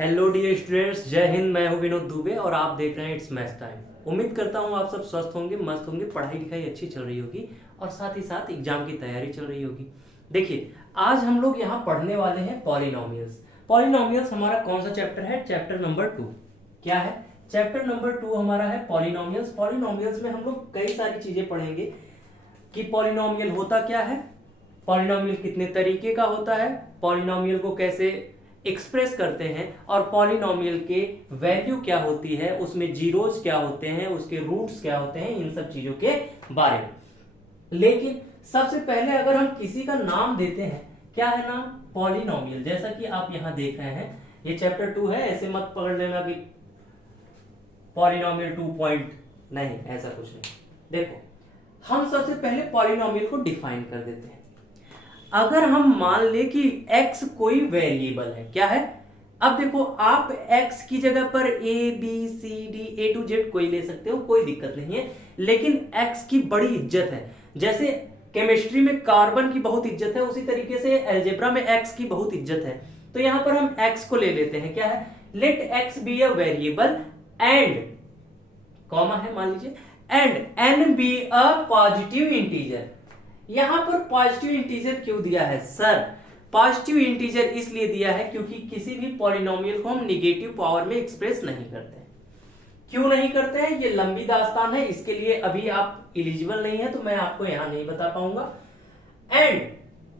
Hello dear students, जय हिंद। मैं हूं विनोद दुबे और आप देख रहे हैं इट्स मैथ्स टाइम। उम्मीद करता हूं आप सब स्वस्थ होंगे, मस्त होंगे, पढ़ाई लिखाई अच्छी चल रही होगी और साथ ही साथ एग्जाम की तैयारी चल रही होगी। देखिए, आज हम लोग यहाँ पढ़ने वाले हैं पॉलिनोमियल्स। पॉलिनोमियल्स हमारा कौन सा चैप्टर है? Chapter number 2। क्या है? चैप्टर नंबर 2 हमारा है पॉलिनोमियल्स। पॉलिनोमियल्स में हम लोग कई सारी चीजें पढ़ेंगे कि पॉलिनोमियल होता क्या है, पॉलिनोमियल कितने तरीके का होता है, पॉलिनोमियल को कैसे एक्सप्रेस करते हैं और पॉलिनोमियल के वैल्यू क्या होती है, उसमें जीरोस क्या होते हैं, उसके रूट्स क्या होते हैं, इन सब चीजों के बारे में। लेकिन सबसे पहले अगर हम किसी का नाम देते हैं, क्या है नाम? पॉलिनोमियल। जैसा कि आप यहां देख रहे हैं, ये चैप्टर 2 है। ऐसे मत पकड़ लेना कि पॉलिनोमियल 2 पॉइंट, नहीं, ऐसा कुछ नहीं। देखो, हम सबसे पहले पॉलिनोमियल को डिफाइन कर देते हैं। अगर हम मान ले कि x कोई वेरिएबल है, क्या है? अब देखो, आप x की जगह पर a b c d a to z कोई ले सकते हो, कोई दिक्कत नहीं है। लेकिन x की बड़ी इज्जत है। जैसे केमिस्ट्री में कार्बन की बहुत इज्जत है, उसी तरीके से अलजेब्रा में x की बहुत इज्जत है। तो यहां पर हम x को ले लेते हैं। क्या है? Let x be a variable and, comma है मान लीजिए, and n be a positive integer. यहां पर पॉजिटिव इंटीजर क्यों दिया है सर? पॉजिटिव इंटीजर इसलिए दिया है क्योंकि किसी भी पॉलिनोमियल को हम निगेटिव पावर में एक्सप्रेस नहीं करते हैं। क्यों नहीं करते हैं? ये लंबी दास्तान है, इसके लिए अभी आप एलिजिबल नहीं है तो मैं आपको यहां नहीं बता पाऊंगा। And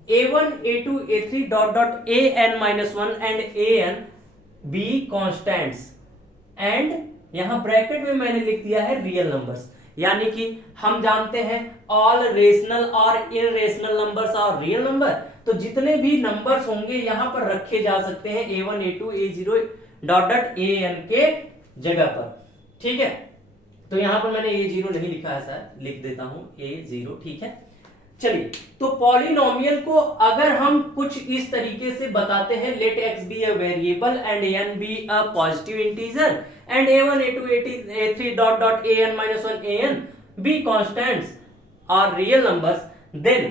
a1 a2 a3 dot dot an-1 and an be constants, and यहां ब्रैकेट में मैंने लिख दिया है रियल नंबर्स। यानी कि हम जानते हैं ऑल रेशनल और इरेशनल नंबर्स और रियल नंबर, तो जितने भी नंबर्स होंगे यहां पर रखे जा सकते हैं a1 a2 a0 dot dot an के जगह पर। ठीक है, तो यहां पर मैंने a0 नहीं लिखा है सर, लिख देता हूं a0। ठीक है, चलिए, तो पॉलिनोमियल को अगर हम कुछ इस तरीके से बताते हैं, let x be a variable and n be a positive integer and a1 a2 a3 dot dot an-1 an be constants or real numbers, then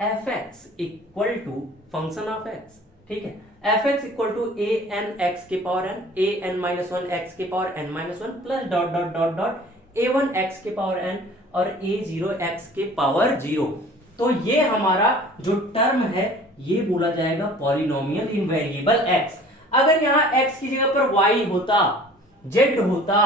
fx equal to function of x। ठीक है, fx equal to an x के power n, an-1 x के power n-1 plus dot dot dot dot a1 x के power n और a0 x के power 0। तो ये हमारा जो टर्म है ये बोला जाएगा पॉलिनोमियल इन वेरिएबल x। अगर यहां x की जगह पर y होता, z होता,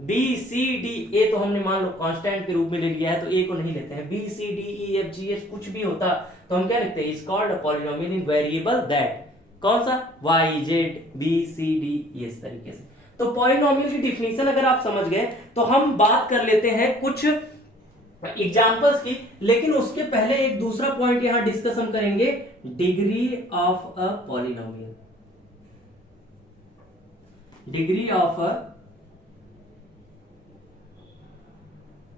b c d, a तो हमने मान लो कांस्टेंट के रूप में ले लिया है तो a को नहीं लेते हैं, b c d e f g h कुछ भी होता तो हम क्या लिखते हैं? Is called polynomial in variable that, कौन सा? y z b c d, ये इस तरीके से। तो पॉलिनोमियल की डिफिनीशन अगर आप समझ गए तो हम बात कर लेते हैं कुछ एग्जाम्पल्स की। लेकिन उसके पहले एक दूसरा पॉइंट यहां डिस्कस हम करेंगे, degree of a polynomial. Degree of a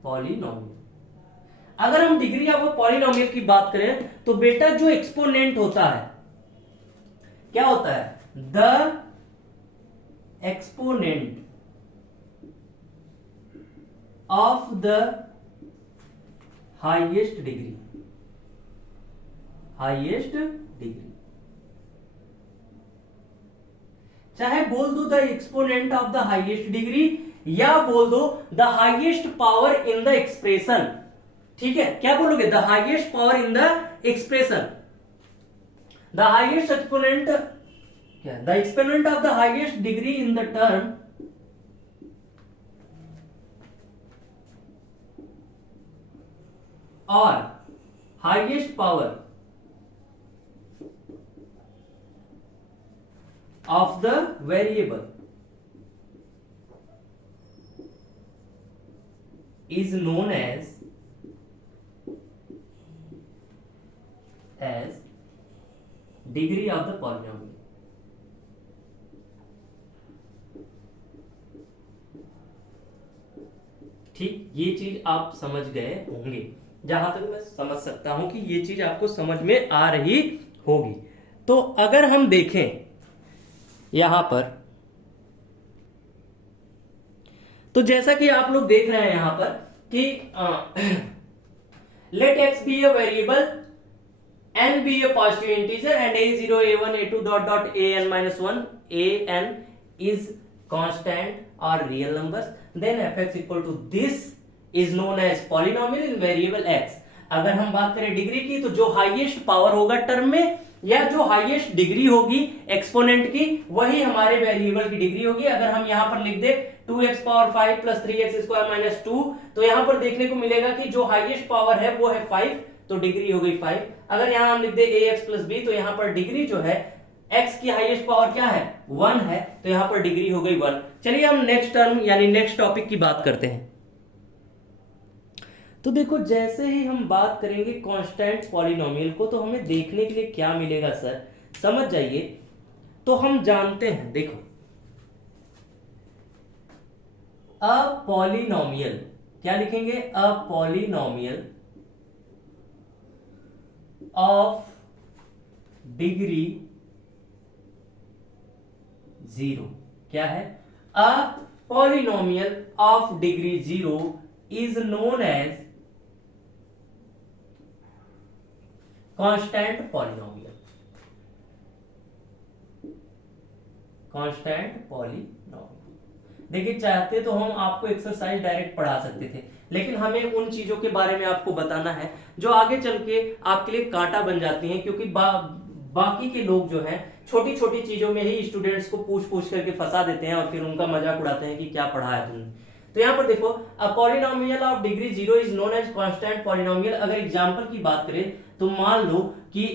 polynomial, अगर हम डिग्री ऑफ अ पॉलिनोमियल की बात करें तो बेटा जो एक्सपोनेंट होता है, क्या होता है? The exponent of the highest degree, highest degree, चाहे बोल दो the exponent of the highest degree या बोल दो the highest power in the expression. ठीक है, क्या बोलोगे? The highest power in the expression, the highest exponent, क्या? The exponent of the highest degree in the term और highest power of the variable is known as degree of the polynomial। ठीक, ये चीज आप समझ गए होंगे, जहां तक मैं समझ सकता हूं कि ये चीज आपको समझ में आ रही होगी। तो अगर हम देखें यहां पर, तो जैसा कि आप लोग देख रहे हैं यहां पर कि let x be a variable n be a positive integer and a0, a1, a2 dot dot an minus 1, an is constant or real numbers, then fx equal to this is known as polynomial in variable x. अगर हम बात करें degree की, तो जो highest power होगा term में या जो हाईएस्ट डिग्री होगी एक्सपोनेंट की, वही हमारे वेरिएबल की डिग्री होगी. अगर हम यहां पर लिख दे 2x power 5 plus 3x square minus 2, तो यहां पर देखने को मिलेगा कि जो हाईएस्ट पावर है वो है 5, तो डिग्री हो गई 5. अगर यहां हम लिख दे ax प्लस b, तो यहां पर डिग्री जो है x की हाईएस्ट पावर क्या है 1 है, तो यहां पर डिग्री हो गई 1. चलिए हम नेक्स्ट टर्म यानी नेक्स्ट टॉपिक की बात करते हैं. तो देखो, जैसे ही हम बात करेंगे कांस्टेंट पॉलिनोमियल को, तो हमें देखने के लिए क्या मिलेगा सर, समझ जाइए. तो हम जानते हैं, देखो, अ पॉलिनोमियल क्या लिखेंगे, अ पॉलिनोमियल ऑफ डिग्री 0 क्या है, a polynomial of degree 0 is known as constant polynomial. Constant polynomial. देखिए, चाहते तो हम आपको एक्सरसाइज डायरेक्ट पढ़ा सकते थे, लेकिन हमें उन चीजों के बारे में आपको बताना है जो आगे चल के आपके लिए कांटा बन जाती हैं, क्योंकि बाकी के लोग जो हैं छोटी छोटी चीजों में ही स्टूडेंट्स को पूछ पूछ करके फंसा देते हैं और फिर उनका मजाक उड़ाते हैं कि क्या पढ़ा है तुमने. तो यहां पर देखो, a polynomial of degree 0 is known as constant polynomial. अगर एग्जांपल की बात करें तो मान लो कि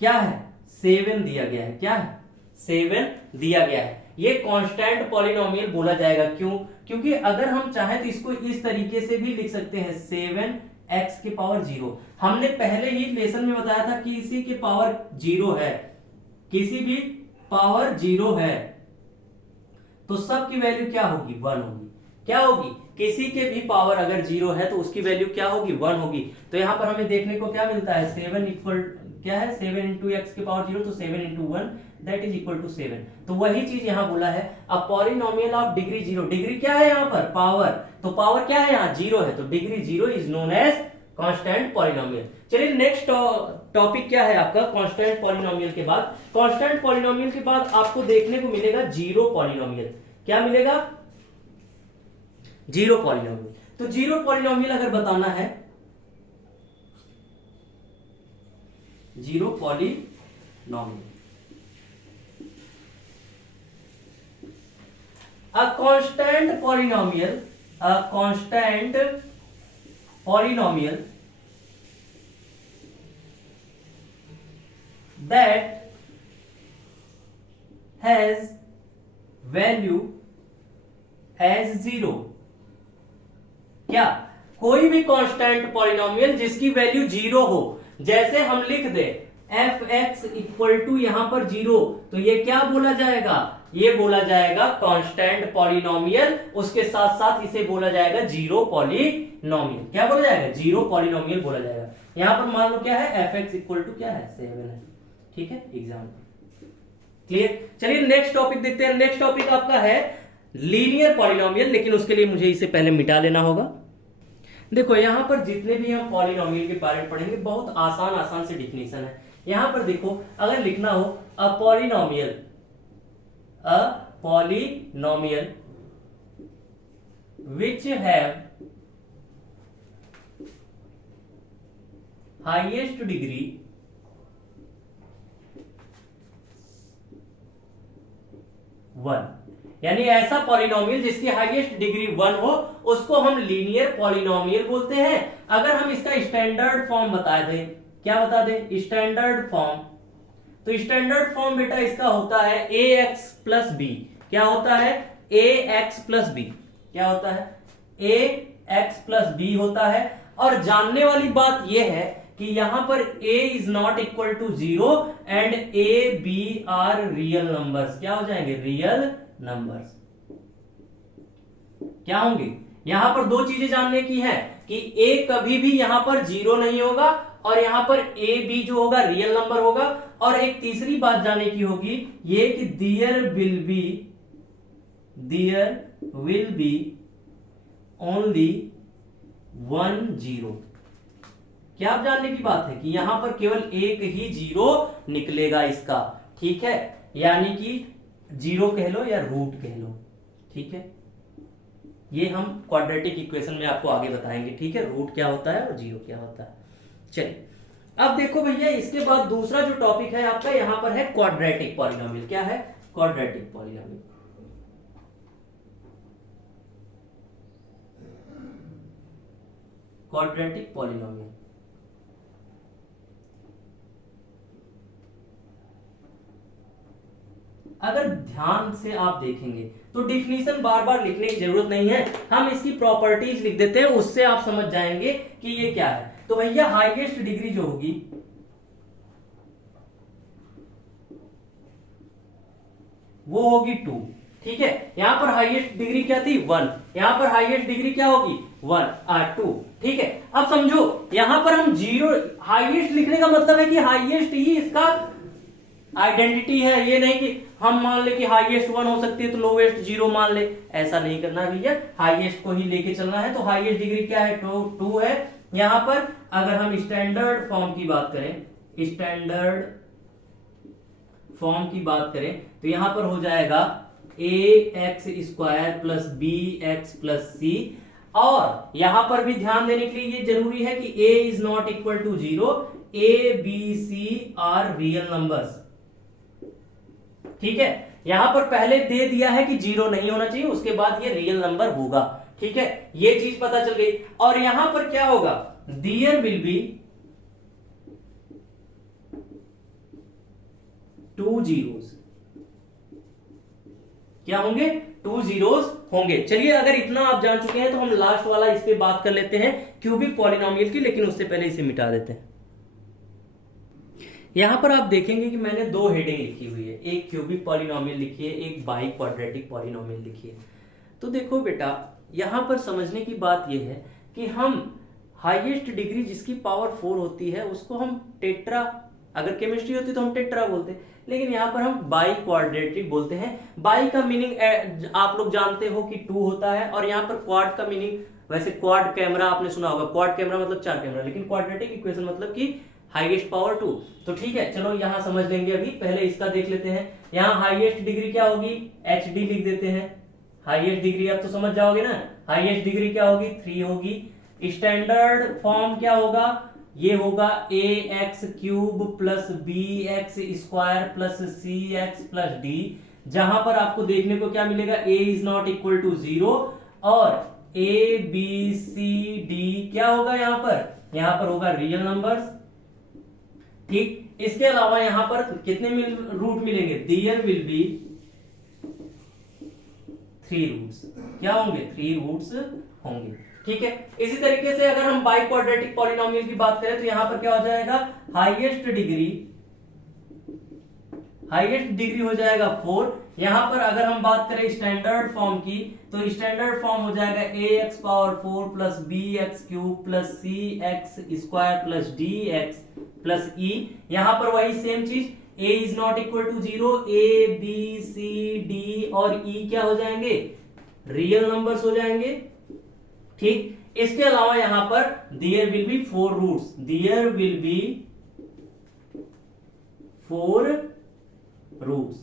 क्या है 7 दिया गया है, क्या है 7 दिया गया है. ये कांस्टेंट पॉलिनोमियल बोला जाएगा. क्यों? क्योंकि अगर हम चाहें तो इसको इस तरीके से भी लिख सकते हैं 7x के पावर 0. हमने पहले ही लेसन में बताया था कि किसी के पावर 0 है, किसी भी पावर 0 है तो सबकी वैल्यू क्या होगी 1 होगी. क्या होगी, किसी के भी पावर अगर 0 है तो उसकी वैल्यू क्या होगी 1 होगी. तो यहां पर हमें देखने को क्या मिलता है, 7 इक्वल क्या है 7 इंटू एक्स के पावर 0, तो 7 into 1 that is equal to 7. तो वही चीज यहां बोला है, a polynomial of degree 0. Degree क्या है यहां पर, पावर. तो पावर क्या है यहां 0 है, तो degree 0 is known as constant polynomial. चलिए नेक्स्ट टॉपिक क्या है आपका, कांस्टेंट पॉलिनोमियल के बाद. कांस्टेंट पॉलिनोमियल के बाद आपको देखने को मिलेगा जीरो पॉलिनोमियल. क्या मिलेगा, जीरो पॉलिनोमियल. तो जीरो पॉलिनोमियल अगर बताना है, zero polynomial, a constant polynomial, a constant polynomial that has value as 0. क्या, कोई भी कांस्टेंट पॉलिनोमियल जिसकी वैल्यू 0 हो. जैसे हम लिख दे एफ एक्स इक्वल टू यहां पर 0, तो ये क्या बोला जाएगा, ये बोला जाएगा कांस्टेंट पॉलिनोमियल. उसके साथ साथ इसे बोला जाएगा जीरो पॉलिनोमियल. क्या बोला जाएगा, जीरो पॉलिनोमियल बोला जाएगा. यहां पर मान लो क्या है, एफ एक्स इक्वल टू क्या है 7 है. ठीक है, एग्जाम्पल क्लियर. चलिए नेक्स्ट टॉपिक देखते हैं. नेक्स्ट टॉपिक आपका है लीनियर पॉलिनोमियल, लेकिन उसके लिए मुझे इसे पहले मिटा लेना होगा. देखो, यहां पर जितने भी हम पॉलिनोमियल के बारे में पढ़ेंगे बहुत आसान आसान से डिफिनेशन है. यहां पर देखो, अगर लिखना हो a polynomial, a polynomial which have highest degree 1, यानी ऐसा पॉलिनोमियल जिसकी हाईएस्ट डिग्री 1 हो, उसको हम लीनियर पॉलिनोमियल बोलते हैं. अगर हम इसका स्टैंडर्ड फॉर्म बता दें, क्या बता दें, स्टैंडर्ड फॉर्म, तो स्टैंडर्ड फॉर्म बेटा इसका होता है ए एक्स प्लस बी. क्या होता है, ए एक्स प्लस बी. क्या होता है, ए एक्स प्लस बी होता है. और जानने वाली बात यह है कि यहां पर a is not equal to 0 and a b are real numbers. क्या हो जाएंगे, रियल नंबर्स. क्या होंगे, यहां पर दो चीजें जानने की है कि a कभी भी यहां पर 0 नहीं होगा और यहां पर a b जो होगा रियल नंबर होगा. और एक तीसरी बात जानने की होगी ये कि देयर विल बी ओनली 1 0. क्या आप जानने की बात है कि यहां पर केवल एक ही जीरो निकलेगा इसका, ठीक है, यानी कि जीरो कह लो या रूट कह लो, ठीक है। ये हम क्वाड्रेटिक इक्वेशन में आपको आगे बताएंगे, ठीक है, रूट क्या होता है और जीरो क्या होता है। चलिए अब देखो भैया, इसके बाद दूसरा जो टॉपिक है आपका यहां पर है क्वाड्रेटिक पॉलिनोमियल। क्या है? Quadratic polynomial. क्वाड्रेटिक पॉलिनोमियल अगर ध्यान से आप देखेंगे तो डिफिनीशन बार बार लिखने की जरूरत नहीं है, हम इसकी प्रॉपर्टीज लिख देते हैं, उससे आप समझ जाएंगे कि ये क्या है। तो भैया हाईएस्ट डिग्री जो होगी वो होगी 2, ठीक है। यहां पर हाईएस्ट डिग्री क्या थी? 1। यहां पर हाईएस्ट डिग्री क्या होगी? 2, ठीक है। अब समझो यहां पर हम जीरो हाईएस्ट लिखने का मतलब है कि हाईएस्ट ही इसका आइडेंटिटी है, ये नहीं कि हम मान ले कि हाईएस्ट 1 हो सकती है तो लोवेस्ट 0 मान ले, ऐसा नहीं करना है भैया, हाईएस्ट को ही लेके चलना है। तो हाईएस्ट डिग्री क्या है? 2 है। यहां पर अगर हम स्टैंडर्ड फॉर्म की बात करें, स्टैंडर्ड फॉर्म की बात करें तो यहां पर हो जाएगा ax² plus bx plus c, और यहां पर भी ध्यान देने के लिए ये जरूरी है कि a is not equal to 0, a b c are real numbers, ठीक है। यहां पर पहले दे दिया है कि 0 नहीं होना चाहिए, उसके बाद ये रियल नंबर होगा, ठीक है, ये चीज पता चल गई। और यहां पर क्या होगा? देयर विल बी 2 zeros, क्या होंगे? 2 zeros होंगे। चलिए अगर इतना आप जान चुके हैं तो हम लास्ट वाला इस पे बात कर लेते हैं क्यूबिक पॉलिनोमियल की, लेकिन उससे पहले इसे मिटा देते हैं। यहां पर आप देखेंगे कि मैंने 2 हेडिंग लिखी हुई है, एक क्यूबिक पॉलिनोमियल लिखी है, एक बाई क्वाड्रेटिक पॉलिनोमियल लिखी है। तो देखो बेटा, यहां पर समझने की बात यह है कि हम हाईएस्ट डिग्री जिसकी पावर 4 होती है उसको हम टेट्रा, अगर केमिस्ट्री होती तो हम टेट्रा बोलते, लेकिन यहां पर हम बाई क्वाड्रेटिक बोलते हैं। बाई का मीनिंग आप लोग जानते हो कि 2 होता है, और यहां पर क्वाड का मीनिंग, वैसे क्वाड कैमरा आपने सुना होगा, क्वाड कैमरा मतलब 4 कैमरा, लेकिन क्वाड्रेटिक इक्वेशन मतलब कि हाईएस्ट पावर 2। तो ठीक है, चलो यहां समझ लेंगे, अभी पहले इसका देख लेते हैं। यहां हाईएस्ट डिग्री क्या होगी? एच डी लिख देते हैं, हाईएस्ट डिग्री अब तो समझ जाओगे ना, हाईएस्ट डिग्री क्या होगी? 3 होगी। स्टैंडर्ड फॉर्म क्या होगा? ये होगा ax³ plus bx² plus cx plus d, जहां पर आपको देखने को क्या मिलेगा? a is not equal to 0, और a b c d क्या होगा? यहां पर होगा रियल नंबर्स, ठीक। इसके अलावा यहां पर कितने रूट मिलेंगे? देयर विल बी 3 रूट्स, क्या होंगे? 3 रूट्स होंगे, ठीक है। इसी तरीके से अगर हम बाई क्वाड्रेटिक पॉलिनोमियल की बात करें तो यहां पर क्या हो जाएगा? हाईएस्ट डिग्री हो जाएगा 4। यहां पर अगर हम बात करें स्टैंडर्ड फॉर्म की तो स्टैंडर्ड फॉर्म हो जाएगा ax power 4 plus bx³ plus cx² plus dx plus e। यहां पर वही सेम चीज, a is not equal to 0, a b c d और e क्या हो जाएंगे? रियल नंबर्स हो जाएंगे, ठीक। इसके अलावा यहां पर there will be 4 roots, there will be 4 roots,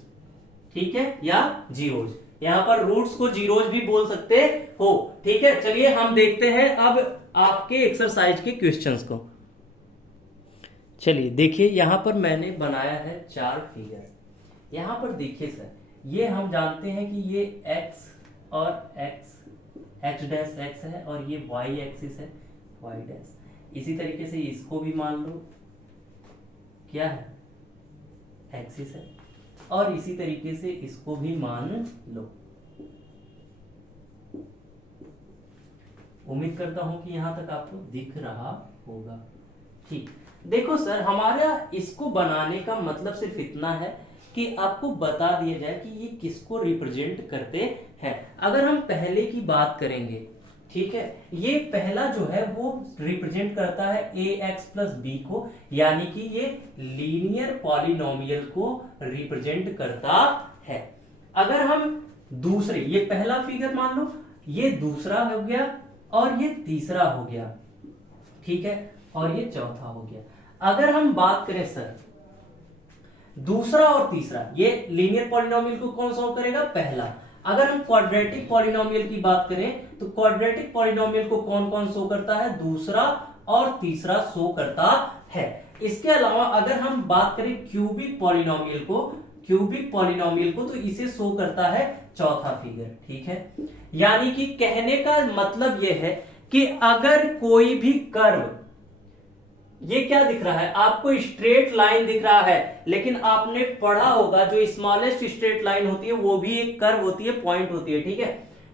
ठीक है, या जीरोज। यहां पर रूट्स को जीरोज भी बोल सकते हो, ठीक है। चलिए हम देखते हैं अब आपके एक्सरसाइज के क्वेश्चंस को। चलिए देखिए, यहां पर मैंने बनाया है 4 फिगर। यहां पर देखिए सर, ये हम जानते हैं कि ये x और x डैश x है, और ये y एक्सिस है, y डैश। इसी तरीके से इसको भी मान लो क्या है? एक्सिस है, और इसी तरीके से इसको भी मान लो। उम्मीद करता हूं कि यहां तक आपको दिख रहा होगा, ठीक। देखो सर, हमारा इसको बनाने का मतलब सिर्फ इतना है कि आपको बता दिया जाए कि ये किसको रिप्रेजेंट करते हैं। अगर हम पहले की बात करेंगे, ठीक है, ये पहला जो है वो रिप्रेजेंट करता है ax प्लस b को, यानी कि ये लीनियर पॉलिनोमियल को रिप्रेजेंट करता है। अगर हम दूसरे, ये पहला फिगर मान लो, ये दूसरा हो गया और ये तीसरा हो गया, ठीक है। और ये चौथा हो गया। अगर हम बात करें सर दूसरा और तीसरा, ये लीनियर पॉलिनोमियल को कौन सॉल्व करेगा? पहला। अगर हम क्वाड्रेटिक पॉलिनोमियल की बात करें तो क्वाड्रेटिक पॉलिनोमियल को कौन कौन शो करता है? दूसरा और तीसरा शो करता है। इसके अलावा अगर हम बात करें क्यूबिक पॉलिनोमियल को तो इसे शो करता है चौथा फिगर। ठीक है, यानी कि कहने का मतलब यह है कि अगर कोई भी कर्व, ये क्या दिख रहा है आपको? स्ट्रेट लाइन दिख रहा है, लेकिन आपने पढ़ा होगा जो स्मॉलेस्ट स्ट्रेट लाइन होती है वो भी एक कर्व होती है, पॉइंट होती है। ठीक है,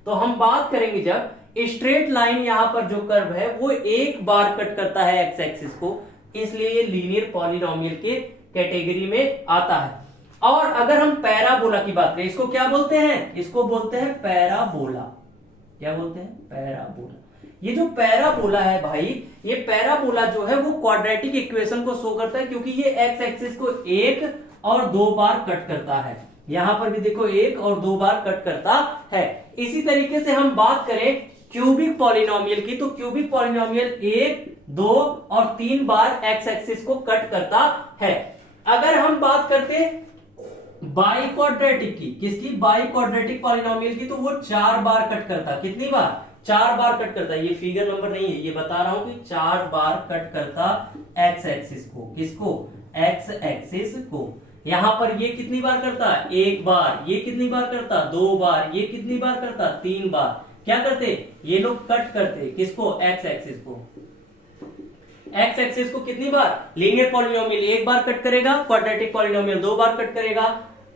तो हम बात करेंगे जब स्ट्रेट लाइन यहां पर जो कर्व है वो एक बार कट करता है एक्स एक्सिस को, इसलिए ये लीनियर पॉलिनोमियल के कैटेगरी में आता है। और अगर हम पैराबोला की बात करें, इसको क्या बोलते हैं? इसको बोलते हैं पैराबोला। क्या बोलते हैं? पैराबोला। ये जो पैराबोला है भाई, ये पैराबोला जो है वो क्वाड्रेटिक इक्वेशन को शो करता है, क्योंकि ये एक्स एक्सिस को एक और दो बार कट करता है। यहां पर भी देखो एक और दो बार कट करता है। इसी तरीके से हम बात करें क्यूबिक पॉलिनोमियल की, तो क्यूबिक पॉलिनोमियल एक, दो और तीन बार एक्स एक्सिस को कट करता है। अगर हम बात करते बाई क्वाड्रेटिक की, किसकी? बाई क्वाड्रेटिक पॉलिनोमियल की, तो वो चार बार कट करता। कितनी बार? चार बार कट करता है। ये फिगर नंबर नहीं है, ये बता रहा हूं कि चार बार कट करता एक्स एक्सिस को। किसको? एक्स एक्सिस को। यहां पर ये कितनी बार करता? एक बार। ये कितनी बार करता? दो बार। ये कितनी बार करता? तीन बार। क्या करते? ये लोग कट करते। किसको? एक्स एक्सिस को। एक्स एक्सिस को कितनी बार? लीनियर पॉलिनोमियल एक बार कट करेगा, क्वाड्रेटिक पॉलिनोमियल दो बार कट करेगा,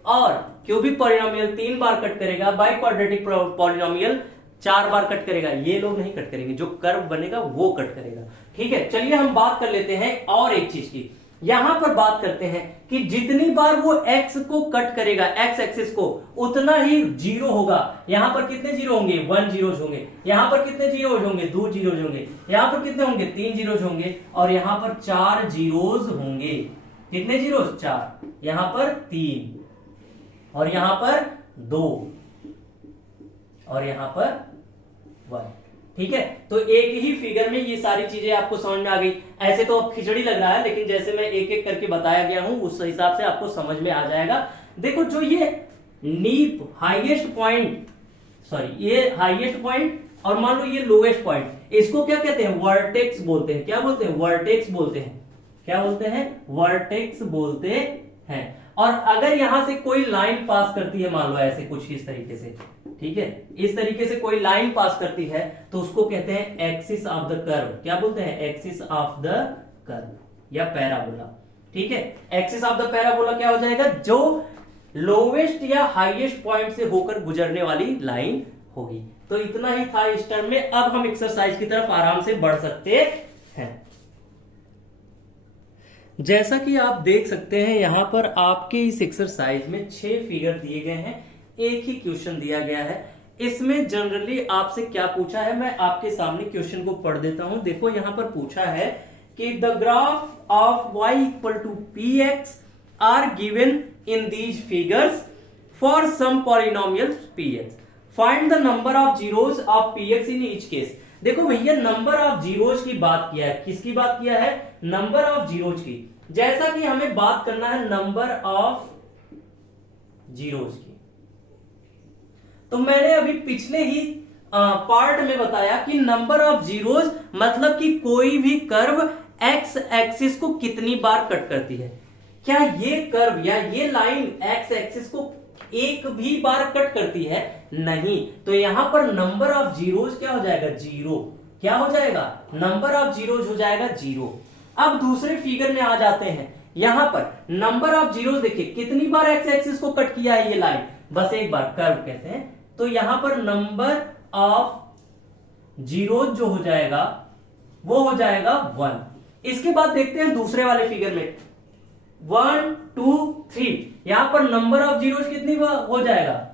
और क्यूबिक पॉलिनोमियल तीन बार कट करेगा, बाई क्वाड्रेटिक पॉलिनोमियल चार बार कट करेगा। ये लोग नहीं कट करेंगे, जो कर्व बनेगा वो कट करेगा। ठीक है, चलिए हम बात कर लेते हैं और एक चीज की। यहां पर बात करते हैं कि जितनी बार वो एक्स को कट करेगा, एक्स एक्सिस को, उतना ही जीरो होगा। यहां पर कितने जीरो होंगे? 1 जीरोज होंगे। यहां पर कितने जीरोज होंगे? 2 जीरोज होंगे। यहां पर कितने होंगे? 3 जीरोज होंगे। और यहां पर 4 जीरोज होंगे। कितने जीरोज? 4। यहां पर 3 और यहां पर 2 और यहां पर 1। ठीक है, तो एक ही फिगर में ये सारी चीजें आपको समझ में आ गई। ऐसे तो अब खिचड़ी लग रहा है, लेकिन जैसे मैं एक एक करके बताया गया हूं उस हिसाब से आपको समझ में आ जाएगा। देखो, जो ये नीप हाईएस्ट पॉइंट, ये हाईएस्ट पॉइंट और मान लो ये लोएस्ट पॉइंट, इसको क्या कहते हैं? वर्टेक्स बोलते हैं। क्या बोलते हैं? वर्टेक्स बोलते हैं। क्या बोलते हैं? वर्टेक्स बोलते हैं। और अगर यहां से कोई लाइन पास करती है, मान लो ऐसे कुछ इस तरीके से, ठीक है, इस तरीके से कोई लाइन पास करती है, तो उसको कहते हैं एक्सिस ऑफ द कर्व। क्या बोलते हैं? एक्सिस ऑफ द कर्व या पैराबोला। ठीक है, एक्सिस ऑफ द पैराबोला क्या हो जाएगा? जो लोवेस्ट या हाईएस्ट पॉइंट से होकर गुजरने वाली लाइन होगी। तो इतना ही था इस टर्म में। अब हम एक्सरसाइज की तरफ आराम से बढ़ सकते हैं। जैसा कि आप देख सकते हैं यहां पर आपके इस एक्सरसाइज में 6 फिगर दिए गए हैं, एक ही क्वेश्चन दिया गया है। इसमें जनरली आपसे क्या पूछा है, मैं आपके सामने क्वेश्चन को पढ़ देता हूं। देखो, यहां पर पूछा है कि the graph of y equal to px are given in these figures for some polynomial px, find the number of zeros of px in each case. देखो भैया, नंबर ऑफ जीरोज की बात किया है। किसकी बात किया है? नंबर ऑफ जीरोज की। जैसा कि हमें बात करना है नंबर ऑफ जीरोज की, तो मैंने अभी पिछले ही पार्ट में बताया कि नंबर ऑफ जीरोज मतलब कि कोई भी कर्व एक्स एक्सिस को कितनी बार कट करती है। क्या ये कर्व या ये लाइन एक्स एक्सिस को एक भी बार कट करती है? नहीं। तो यहां पर नंबर ऑफ जीरोज क्या हो जाएगा? जीरो। क्या हो जाएगा? नंबर ऑफ जीरोज हो जाएगा जीरो। अब दूसरे फिगर में आ जाते हैं। यहां पर नंबर ऑफ जीरोज देखिए, कितनी बार एक्स एक्सिस को कट किया है ये लाइन? बस एक बार, कर्व कहते हैं। तो यहां पर नंबर ऑफ जीरोज जो हो जाएगा वो हो जाएगा 1। इसके बाद देखते हैं दूसरे वाले फिगर में 1 2 3, यहां पर नंबर ऑफ जीरोज कितनी हो जाएगा?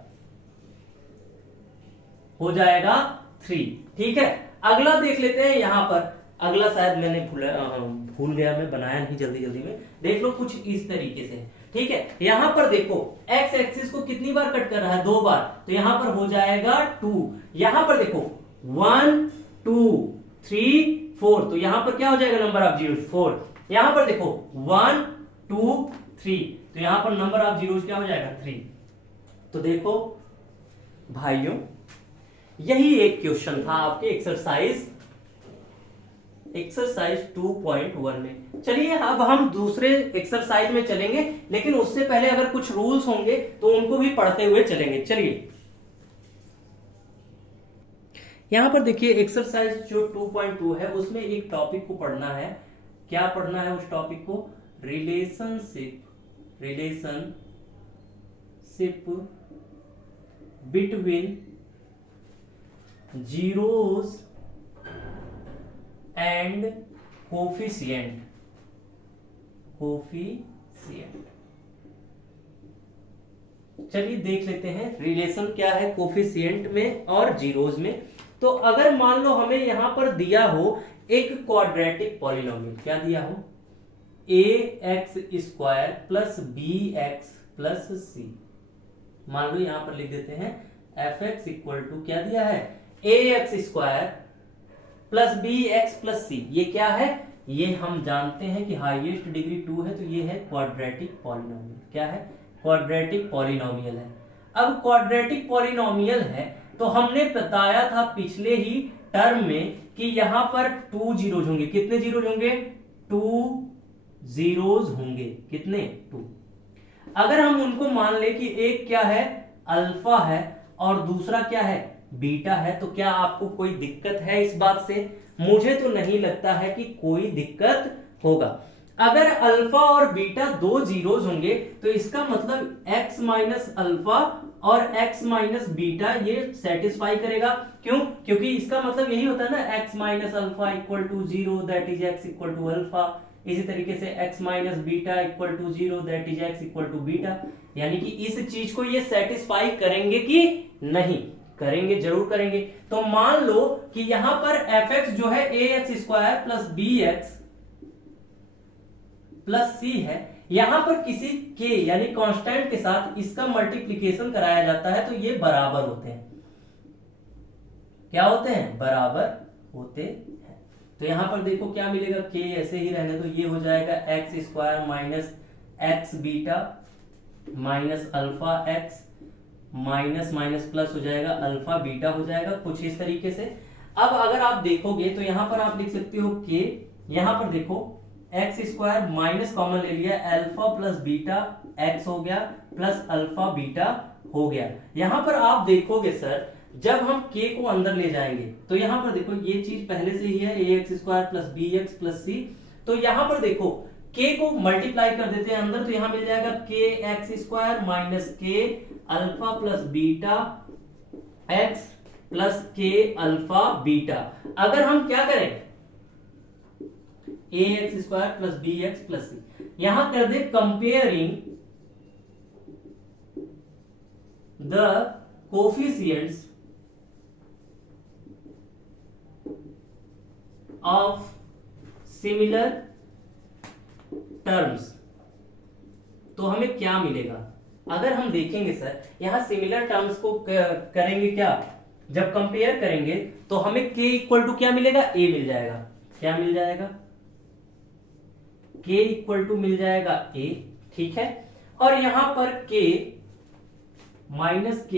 हो जाएगा 3। ठीक है, अगला देख लेते हैं। यहां पर अगला शायद मैंने भूल गया, मैं बनाया नहीं जल्दी में। देख लो, कुछ इस तरीके से। ठीक है, यहां पर देखो एक्स एक्सिस को कितनी बार कट कर रहा है? 2 बार। तो यहां पर हो जाएगा 2। यहां पर देखो 1 2 3 4, तो यहां पर क्या हो जाएगा नंबर ऑफ जीरोज 4। यहां पर देखो 1 2 3, तो यहां पर नंबर ऑफ जीरोज क्या हो जाएगा 3। तो देखो भाइयों, यही एक क्वेश्चन था आपके एक्सरसाइज 2.1 में। चलिए अब हम दूसरे एक्सरसाइज में चलेंगे, लेकिन उससे पहले अगर कुछ रूल्स होंगे तो उनको भी पढ़ते हुए चलेंगे। चलिए यहां पर देखिए एक्सरसाइज जो 2.2 है उसमें एक टॉपिक को पढ़ना है। क्या पढ़ना है उस टॉपिक को? Relationship between zeros and coefficient. चलिए देख लेते हैं रिलेशन क्या है कोफिशिएंट में और जीरोज में। तो अगर मान लो हमें यहां पर दिया हो एक क्वाड्रेटिक पॉलिनोमियल, क्या दिया हो? ax² plus bx plus c। मान लो यहां पर लिख देते हैं fx इक्वल टू क्या दिया है? ax² plus bx plus c। ये क्या है? ये हम जानते हैं कि हाईएस्ट डिग्री 2 है, तो ये है क्वाड्रेटिक पॉलिनोमियल। क्या है? क्वाड्रेटिक पॉलिनोमियल है। अब क्वाड्रेटिक पॉलिनोमियल है तो हमने बताया था पिछले ही टर्म में कि यहां पर 2 जीरोज होंगे। कितने जीरोज होंगे? 2 जीरोज होंगे। कितने? 2। अगर हम उनको मान ले कि एक क्या है? अल्फा है और दूसरा क्या है? बीटा है, तो क्या आपको कोई दिक्कत है इस बात से? मुझे तो नहीं लगता है कि कोई दिक्कत होगा। अगर अल्फा और बीटा 2 जीरोज होंगे तो इसका मतलब x माइनस अल्फा और x माइनस बीटा ये सेटिस्फाई करेगा। क्यों? क्योंकि इसका मतलब यही होता है ना, x minus alpha equal to 0 that is x equal to alpha. इसी तरीके से x minus beta equal to 0 that is x equal to beta. यानी कि इस चीज को ये सेटिस्फाई करेंगे कि नहीं? करेंगे, जरूर करेंगे। तो मान लो कि यहां पर fx जो है ax square plus bx plus c है, यहां पर किसी k यानी कांस्टेंट के साथ इसका मल्टीप्लिकेशन कराया जाता है तो ये बराबर होते हैं। क्या होते हैं? बराबर होते हैं। तो यहां पर देखो क्या मिलेगा? k ऐसे ही रहने तो ये हो जाएगा x square minus x beta minus alpha x minus minus plus हो जाएगा अल्फा बीटा हो जाएगा, कुछ इस तरीके से। अब अगर आप देखोगे तो यहां पर आप लिख सकते हो k, यहां पर देखो एक्स स्क्वायर माइनस कॉमन ले लिया, अल्फा प्लस बीटा एक्स हो गया प्लस अल्फा बीटा हो गया। यहां पर आप देखोगे सर जब हम k को अंदर ले जाएंगे तो यहां पर देखो ये चीज पहले से ही है ax square plus bx plus c। तो यहां पर देखो k को मल्टीप्लाई कर देते हैं अंदर, तो यहां मिल जाएगा k x square minus k alpha plus beta x plus k alpha beta. अगर हम क्या करें ax square plus bx plus c, यहां कर दे comparing the coefficients of similar terms, तो हमें क्या मिलेगा? अगर हम देखेंगे सर यहां सिमिलर टर्म्स को करेंगे क्या, जब कंपेयर करेंगे तो हमें k इक्वल टू क्या मिलेगा? a मिल जाएगा। क्या मिल जाएगा? k इक्वल टू मिल जाएगा a, ठीक है। और यहां पर k minus k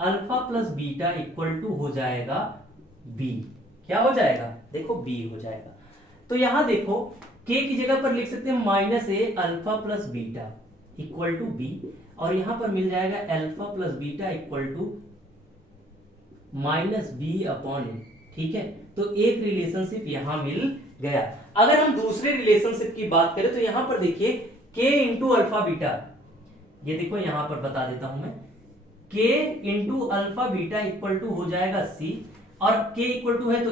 alpha plus beta equal to हो जाएगा b। क्या हो जाएगा? देखो b हो जाएगा। तो यहां देखो k की जगह पर लिख सकते हैं minus a alpha plus beta equal to b, और यहां पर मिल जाएगा alpha plus beta equal to minus b upon a, ठीक है। तो एक रिलेशनशिप यहां मिल गया। अगर हम दूसरे रिलेशनशिप की बात करें तो यहां पर देखिए k इंटू अल्फा बीटा, ये देखो यहां पर बता देता हूं मैं, k into alpha beta equal to हो जाएगा c, और k इक्वल टू है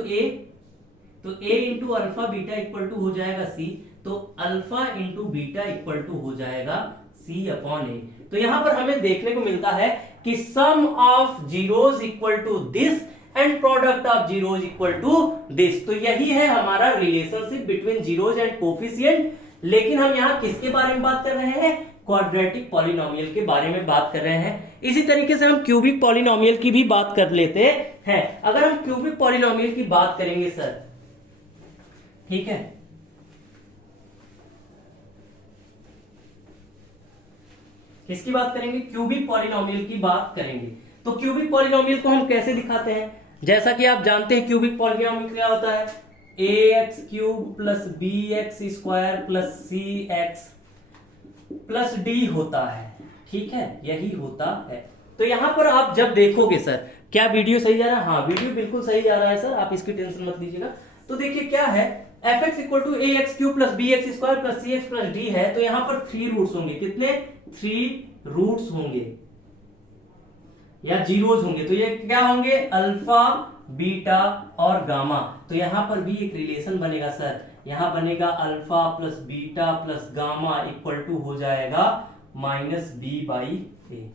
तो a into alpha beta equal to हो जाएगा c, तो alpha into beta equal to हो जाएगा c अपॉन ए। तो यहां पर हमें देखने को मिलता है कि sum of zeros equal to this and product of zeros equal to this. तो यही है हमारा relationship between zeros and coefficient. लेकिन हम यहां किसके बारे में बात कर रहे हैं? क्वाड्रेटिक पॉलिनोमियल के बारे में बात कर रहे हैं। इसी तरीके से हम क्यूबिक पॉलिनोमियल की भी बात कर लेते हैं। अगर हम क्यूबिक पॉलिनोमियल की बात करेंगे सर ठीक है, किसकी बात करेंगे? क्यूबिक पॉलिनोमियल की बात करेंगे। तो क्यूबिक पॉलिनोमियल को हम कैसे दिखाते हैं? जैसा कि आप जानते हैं क्यूबिक पॉलिनोमियल क्या होता है, a x cube plus b x square plus c x plus d होता है। ठीक है, यही होता है। तो यहां पर आप जब देखोगे सर, क्या वीडियो सही जा रहा है? हाँ, वीडियो बिल्कुल सही जा रहा है सर, आप इसकी टेंशन मत लीजिएगा। तो देखिए क्या है, f x equal to a x cube plus b x square plus c x plus d है। तो यहां पर 3 रूट्स होंगे। कितने? 3 रूट्स होंगे या जीरोज होंगे। तो ये क्या होंगे? अल्फा, बीटा और गामा। तो यहां पर भी एक रिलेशन बनेगा सर, यहां बनेगा alpha plus beta plus gamma equal to हो जाएगा माइनस बी बाई ए।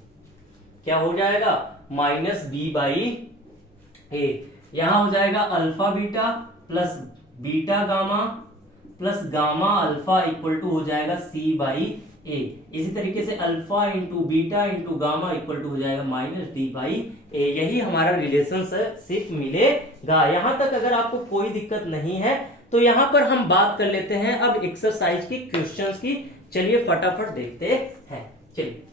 क्या हो जाएगा? Minus b by a. यहां हो जाएगा alpha beta plus beta gamma plus gamma alpha equal to हो जाएगा सी बाई ए। इसी तरीके से alpha into beta into gamma equal to हो जाएगा माइनस डी बाई ए। यही हमारा रिलेशनशिप मिलेगा। यहां तक अगर आपको कोई दिक्कत नहीं है तो यहां पर हम बात कर लेते हैं अब एक्सरसाइज की, क्वेश्चंस की। चलिए फटाफट देखते हैं। चलिए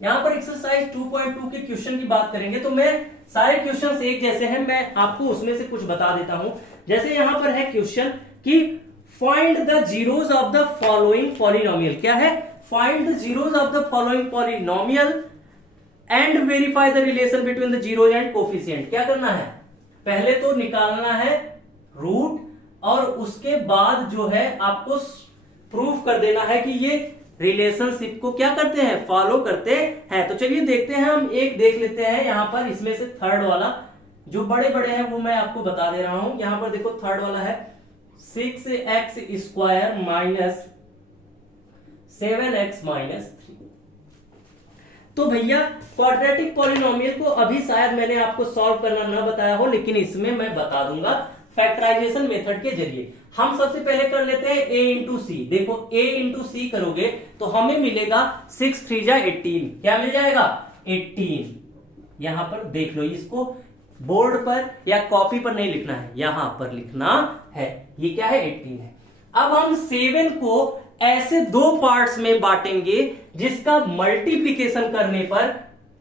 यहां पर एक्सरसाइज 2.2 के क्वेश्चन की बात करेंगे। तो मैं सारे क्वेश्चंस एक जैसे हैं, मैं आपको उसमें से कुछ बता देता हूं। जैसे यहां पर है क्वेश्चन कि find the zeros of the following polynomial. क्या है? Find the zeros of the following polynomial and verify the relation between the zeros and coefficient. क्या करना है? पहले तो निकालना है रूट और उसके बाद जो है आपको प्रूफ कर देना है कि ये रिलेशनशिप को क्या करते हैं? फॉलो करते हैं। तो चलिए देखते हैं, हम एक देख लेते हैं यहां पर। इसमें से थर्ड वाला, जो बड़े बड़े हैं वो मैं आपको बता दे रहा हूं। यहां पर देखो थर्ड वाला है 6x square minus 7x minus 3। तो भैया क्वाड्रेटिक पॉलिनोमियल को अभी शायद मैंने आपको सॉल्व करना ना बताया हो, लेकिन इसमें मैं बता दूंगा फैक्टराइजेशन मेथड के जरिए। हम सबसे पहले कर लेते हैं a इंटू सी। देखो a इंटू सी करोगे तो हमें मिलेगा 6 3 जा 18। क्या मिल जाएगा? 18। यहां पर देख लो, इसको बोर्ड पर या कॉपी पर नहीं लिखना है, यहां पर लिखना है। ये क्या है? 18 है। अब हम 7 को ऐसे 2 पार्ट्स में बांटेंगे जिसका मल्टीप्लीकेशन करने पर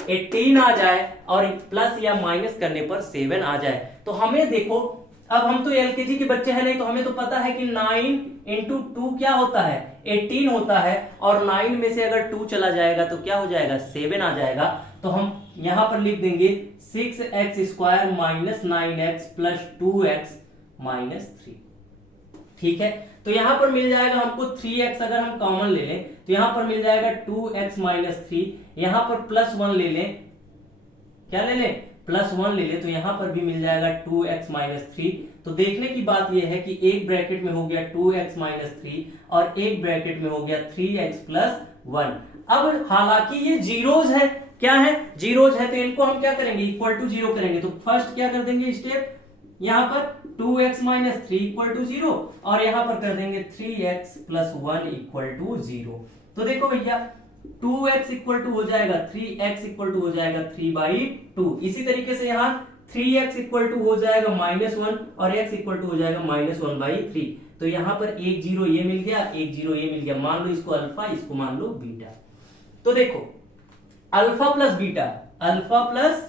18 आ जाए और प्लस या माइनस करने पर 7 आ जाए। तो हमें देखो, अब हम तो एलकेजी के बच्चे हैं नहीं, तो हमें तो पता है कि 9 इंटू 2 क्या होता है? 18 होता है। और 9 में से अगर 2 चला जाएगा तो क्या हो जाएगा? 7 आ जाएगा। तो हम यहां पर लिख देंगे 6x square minus 9x plus 2x minus 3। ठीक है, तो यहां पर मिल जाएगा हमको 3x। अगर हम कॉमन ले लें तो यहां पर मिल जाएगा 2x माइनस 3। यहां पर प्लस 1 ले लें, क्या ले लें? प्लस 1 ले ले, तो यहां पर भी मिल जाएगा 2x माइनस 3। तो देखने की बात यह है कि एक ब्रैकेट में हो गया 2x माइनस 3 और एक ब्रैकेट में हो गया 3x प्लस 1। अब हालांकि ये जीरोज है, क्या है? जीरोज है, तो इनको हम क्या करेंगे? इक्वल टू 0 करेंगे। तो फर्स्ट क्या कर देंगे स्टेप, यहां पर 2x माइनस 3 इक्वल टू 0 और यहां पर कर देंगे 3x प्लस 1 इक्वल टू 0। तो देखो भैया 2x इक्वल टू हो जाएगा 3x इक्वल टू हो जाएगा 3/2। इसी तरीके से यहां 3x इक्वल टू हो जाएगा -1 और x इक्वल टू हो जाएगा -1/3। तो यहां पर एक जीरो ये मिल गया, एक जीरो ये मिल गया। मान लो इसको अल्फा, इसको मान लो बीटा। तो देखो alpha plus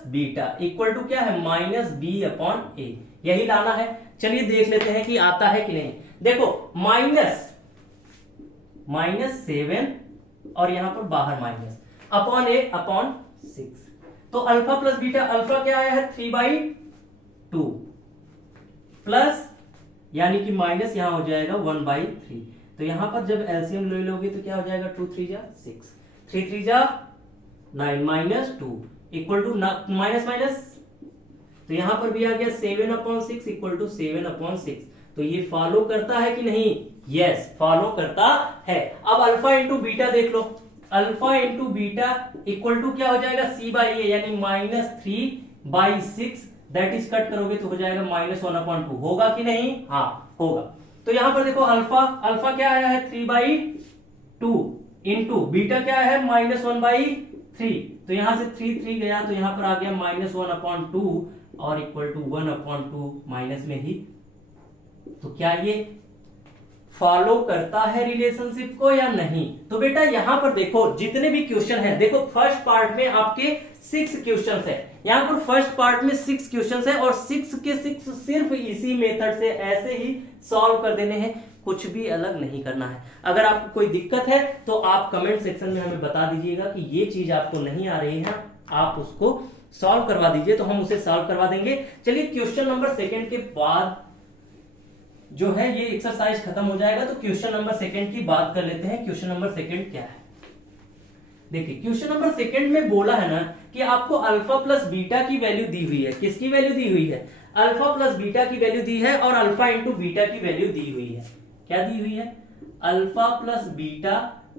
beta equal to क्या है? -b/a। यही लाना है। चलिए देख लेते हैं कि आता है कि नहीं। देखो -7 और यहां पर बाहर माइनस अपॉन a अपॉन 6। तो अल्फा प्लस बीटा, अल्फा क्या आया है? 3/2 प्लस यानी कि माइनस यहां हो जाएगा 1/3। तो यहां पर जब एलसीएम ले लोगे तो क्या हो जाएगा? 2 3 जा 6, 3 3 जा 9 minus 2 equal to minus minus. तो यहां पर भी आ गया 7/6 इक्वल टू 7/6। तो ये फॉलो करता है कि नहीं? यस, फॉलो करता है। अब अल्फा इंटू बीटा देख लो, alpha into beta equal to क्या हो जाएगा? c/a यानी -3/6। दैट इज कट करोगे तो हो जाएगा -1/2। होगा कि नहीं? हाँ होगा। तो यहां पर देखो अल्फा क्या आया है? 3/2 इंटू बीटा क्या है? -1/3। तो यहां से 3 3 गया तो यहां पर आ गया -1/2 और इक्वल टू 1/2 माइनस में ही तो क्या ये फॉलो करता है रिलेशनशिप को या नहीं? तो बेटा यहां पर देखो जितने भी क्वेश्चन है, देखो फर्स्ट पार्ट में आपके 6 क्वेश्चन है, यहां पर फर्स्ट पार्ट में 6 क्वेश्चन है और 6 के 6 सिर्फ इसी मेथड से ऐसे ही सॉल्व कर देने हैं, कुछ भी अलग नहीं करना है। अगर आपको कोई दिक्कत है तो आप कमेंट सेक्शन में हमें बता दीजिएगा कि ये चीज आपको नहीं आ रही है, आप उसको सॉल्व करवा दीजिए तो हम उसे सॉल्व करवा देंगे। चलिए क्वेश्चन नंबर 2 के बाद जो है ये एक्सरसाइज खत्म हो जाएगा, तो क्वेश्चन नंबर 2 की बात कर लेते हैं। क्वेश्चन नंबर 2 क्या है? देखिए क्वेश्चन नंबर 2 में बोला है ना कि आपको अल्फा प्लस बीटा की वैल्यू दी हुई है। किसकी वैल्यू दी हुई है? अल्फा प्लस बीटा की वैल्यू दी है और अल्फा इंटू बीटा की वैल्यू दी हुई है। क्या दी हुई है? Alpha plus beta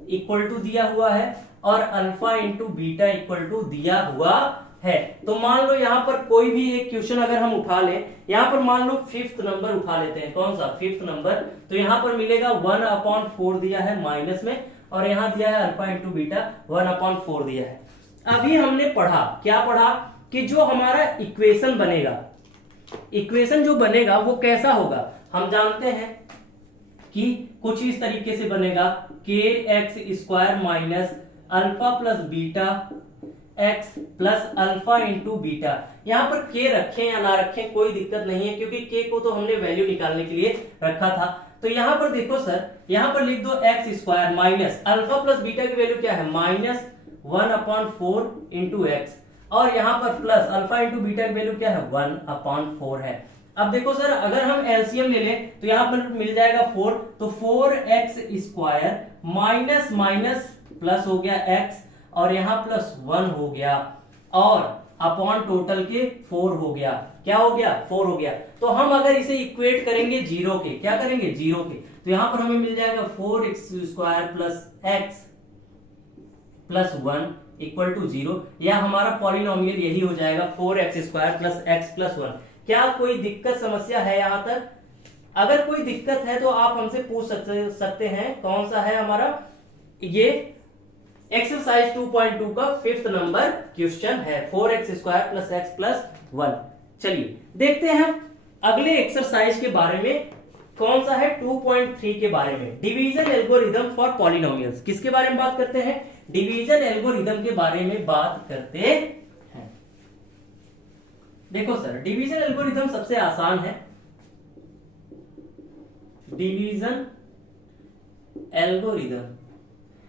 equal to दिया हुआ है और alpha into beta equal to दिया हुआ है। तो मान लो यहां पर कोई भी एक क्वेश्चन अगर हम उठा लें, यहां पर मान लो 5th नंबर उठा लेते हैं। कौन सा? 5th number. तो यहां पर मिलेगा 1/4 दिया है माइनस में और यहां दिया है अल्फा इंटू बीटा 1/4 दिया है। अभी हमने पढ़ा, क्या पढ़ा कि जो हमारा इक्वेशन बनेगा, इक्वेशन जो बनेगा वो कैसा होगा? हम जानते हैं कि कुछ इस तरीके से बनेगा के x square minus alpha plus beta x plus alpha into beta. यहां पर के रखें या ना रखें कोई दिक्कत नहीं है क्योंकि के को तो हमने वैल्यू निकालने के लिए रखा था। तो यहां पर देखो सर, यहां पर लिख दो x square minus alpha plus beta की वैल्यू क्या है? माइनस 1/4 इंटू एक्स और यहां पर प्लस अल्फा इंटू बीटा की वैल्यू क्या है? 1/4 है। अब देखो सर अगर हम एलसीएम ले लें तो यहां पर मिल जाएगा 4, तो 4x square minus minus plus हो गया x और यहां प्लस 1 हो गया और अपॉन टोटल के 4 हो गया। क्या हो गया? 4 हो गया। तो हम अगर इसे इक्वेट करेंगे जीरो के, क्या करेंगे? जीरो के, तो यहां पर हमें मिल जाएगा 4x square plus x plus 1 equal to 0, या हमारा पॉलिनोमियल यही हो जाएगा 4x square plus x plus 1। क्या कोई दिक्कत समस्या है यहां तक? अगर कोई दिक्कत है तो आप हमसे पूछ सकते हैं। कौन सा है हमारा? ये एक्सरसाइज 2.2 का 5th नंबर क्वेश्चन है, 4x square plus x plus 1। चलिए देखते हैं अगले एक्सरसाइज के बारे में। कौन सा है? 2.3 के बारे में, डिवीजन एल्गोरिथम फॉर पॉलिनोमियल्स। किसके बारे में बात करते हैं? डिवीजन एल्गोरिथम के बारे में बात करते हैं। देखो सर डिवीजन एल्गोरिथम सबसे आसान है। डिवीजन एल्गोरिथम,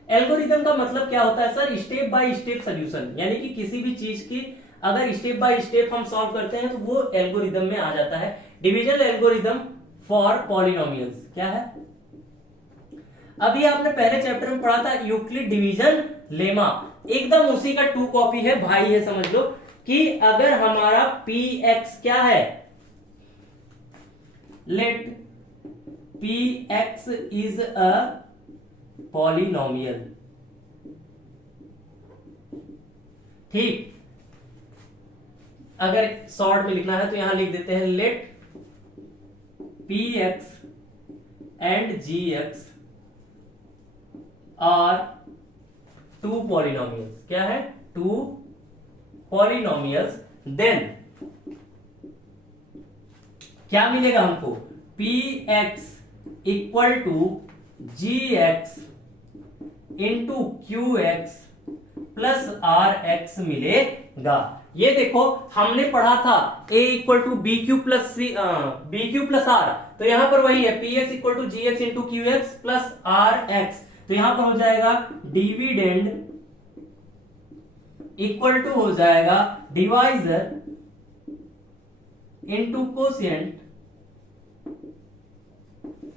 एल्गोरिथम का मतलब क्या होता है sir? Step by step solution, यानी कि किसी भी चीज की अगर स्टेप बाय स्टेप हम सॉल्व करते हैं तो वो एल्गोरिथम में आ जाता है। डिवीजन एल्गोरिथम फॉर पॉलिनोमियल्स क्या है? अभी आपने पहले चैप्टर में पढ़ा था यूक्लिड डिवीजन लेमा, एकदम उसी का 2 कॉपी है भाई। है समझ लो कि अगर हमारा px क्या है? Let px is a polynomial, ठीक। अगर शॉर्ट में लिखना है तो यहां लिख देते हैं let px and gx are 2 polynomials. क्या है? 2 पॉलिनोमियल्स। देन क्या मिलेगा हमको? px equal to gx into qx plus rx मिलेगा। ये देखो हमने पढ़ा था a equal to b q plus r, तो यहां पर वही है px equal to gx into qx plus rx। तो यहां पर हो जाएगा डिविडेंड इक्वल टू हो जाएगा divisor into quotient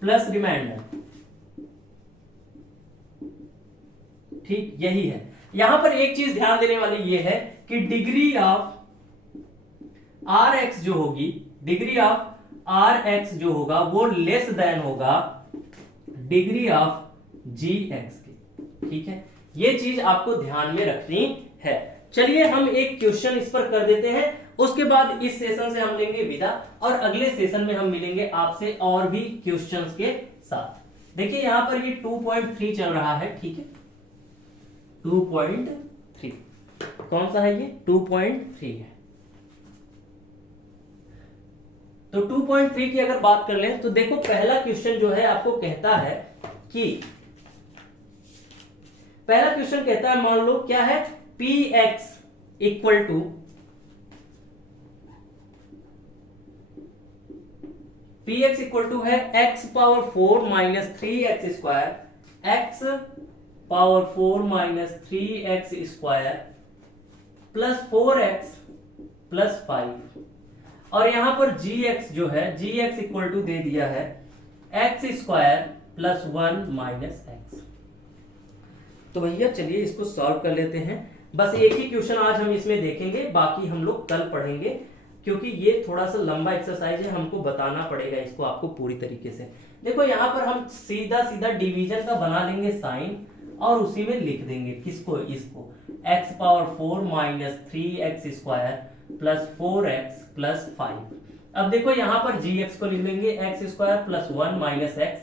plus remainder, ठीक यही है। यहां पर एक चीज ध्यान देने वाली ये है कि डिग्री ऑफ आर एक्स जो होगी, डिग्री ऑफ आर एक्स जो होगा वो लेस देन होगा डिग्री ऑफ जी एक्स की, ठीक है। ये चीज आपको ध्यान में रखनी है। चलिए हम एक क्वेश्चन इस पर कर देते हैं, उसके बाद इस सेशन से हम लेंगे विदा और अगले सेशन में हम मिलेंगे आपसे और भी क्वेश्चंस के साथ। देखिए यहां पर ये 2.3 चल रहा है, ठीक है। 2.3 कौन सा है? ये 2.3 है। तो 2.3 की अगर बात कर लें तो देखो पहला क्वेश्चन जो है आपको कहता है कि पहला क्वेश्चन कहता है, मान लो क्या है, px इक्वल टू है x power 4 minus 3x square, x power 4 minus 3x square plus 4x plus 5, और यहां पर gx जो है, gx इक्वल टू दे दिया है x square plus 1 minus x। तो भैया चलिए इसको सॉल्व कर लेते हैं। बस एक ही क्वेश्चन आज हम इसमें देखेंगे, बाकी हम लोग कल पढ़ेंगे, क्योंकि ये थोड़ा सा लंबा एक्सरसाइज है, हमको बताना पड़ेगा इसको आपको पूरी तरीके से। देखो यहाँ पर हम सीधा सीधा डिवीजन का बना लेंगे साइन और उसी में लिख देंगे किसको, इसको x power 4 minus 3x square plus 4x plus 5। अब देखो यहाँ पर gx को लिख देंगे x square plus 1 minus x।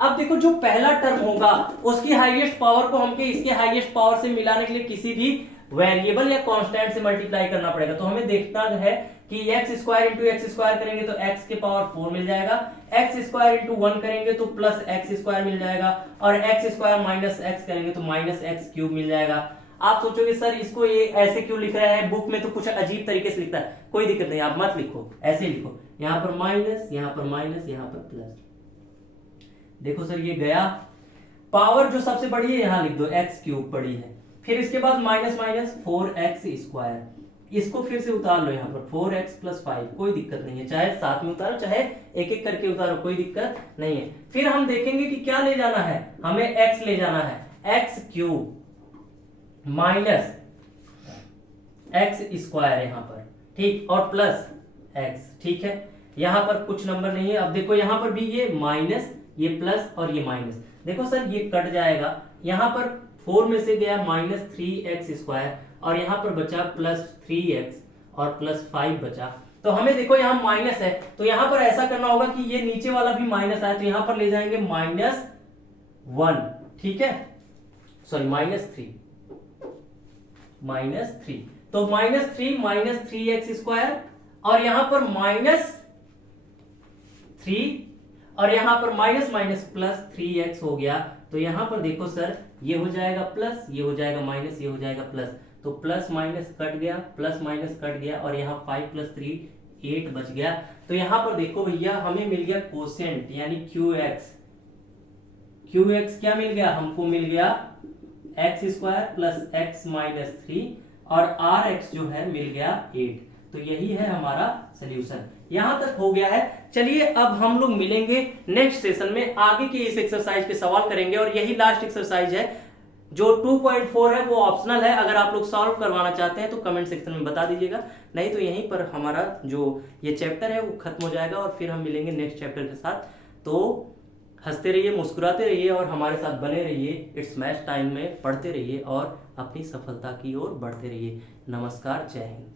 अब देखो जो पहला टर्म होगा उसकी हाईएस्ट पावर को हमके इसके हाईएस्ट पावर से मिलाने के लिए किसी भी वेरिएबल या कांस्टेंट से मल्टीप्लाई करना पड़ेगा। तो हमें देखना है कि x square into x square करेंगे तो x के पावर 4 मिल जाएगा, x स्क्वायर इंटू 1 करेंगे तो प्लस x स्क्वायर मिल जाएगा, और x स्क्वायर माइनस x करेंगे तो माइनस x क्यूब मिल जाएगा। आप सोचोगे सर इसको ये ऐसे क्यों लिख रहा है, बुक में तो कुछ अजीब तरीके से लिखता है। कोई दिक्कत नहीं, आप मत लिखो, ऐसे लिखो, यहाँ पर माइनस, यहाँ पर माइनस, यहाँ पर प्लस। देखो सर ये गया, पावर जो सबसे बड़ी है यहाँ लिख दो, x क्यूब बड़ी है, फिर इसके बाद माइनस माइनस 4x स्क्वायर, इसको फिर से उतार लो यहाँ पर 4x प्लस 5, कोई दिक्कत नहीं है, चाहे साथ में उतारो चाहे एक एक करके उतारो, कोई दिक्कत नहीं है। फिर हम देखेंगे कि क्या ले जाना है, हमें x ले जाना है, x cube minus x square यहाँ पर, ठीक, और प्लस x, ठीक है। यहाँ पर कुछ नंबर नहीं है। अब देखो यहाँ पर भी ये माइनस, ये प्लस और ये माइनस, देखो सर ये कट जाएगा, यहाँ पर 4 में से गया माइनस 3x स्क्वायर और यहाँ पर बचा प्लस 3x और प्लस 5 बचा। तो हमें देखो यहाँ माइनस है, तो यहाँ पर ऐसा करना होगा कि ये नीचे वाला भी माइनस आया, तो यहाँ पर ले जाएंगे -1, ठीक है, सॉरी -3, तो -3 माइनस 3x स्क्वायर और यहाँ पर -3 और यहाँ पर माइनस माइनस प्लस 3x हो गया। तो यहाँ पर देखो सर ये हो जाएगा प्लस, ये हो जाएगा माइनस, ये हो जाएगा प्लस, तो प्लस माइनस कट गया, प्लस माइनस कट गया, और यहाँ 5 प्लस 3 8 बच गया। तो यहाँ पर देखो भैया हमें मिल गया कोसेंट यानी QX क्या मिल गया, हमको मिल गया x square plus x minus 3 और RX जो है मिल गया 8। तो यही है हमारा सोल्यूशन, यहां तक हो गया है। चलिए अब हम लोग मिलेंगे नेक्स्ट सेशन में, आगे के इस एक्सरसाइज पे सवाल करेंगे, और यही लास्ट एक्सरसाइज है। जो 2.4 है वो ऑप्शनल है, अगर आप लोग सॉल्व करवाना चाहते हैं तो कमेंट सेक्शन में बता दीजिएगा, नहीं तो यहीं पर हमारा जो ये चैप्टर है वो खत्म हो जाएगा और फिर हम मिलेंगे नेक्स्ट चैप्टर के साथ। तो हंसते रहिए, मुस्कुराते रहिए और हमारे साथ बने रहिए। इट्स मैथ्स टाइम में पढ़ते रहिए और अपनी सफलता की ओर बढ़ते रहिए। नमस्कार, जय हिंद।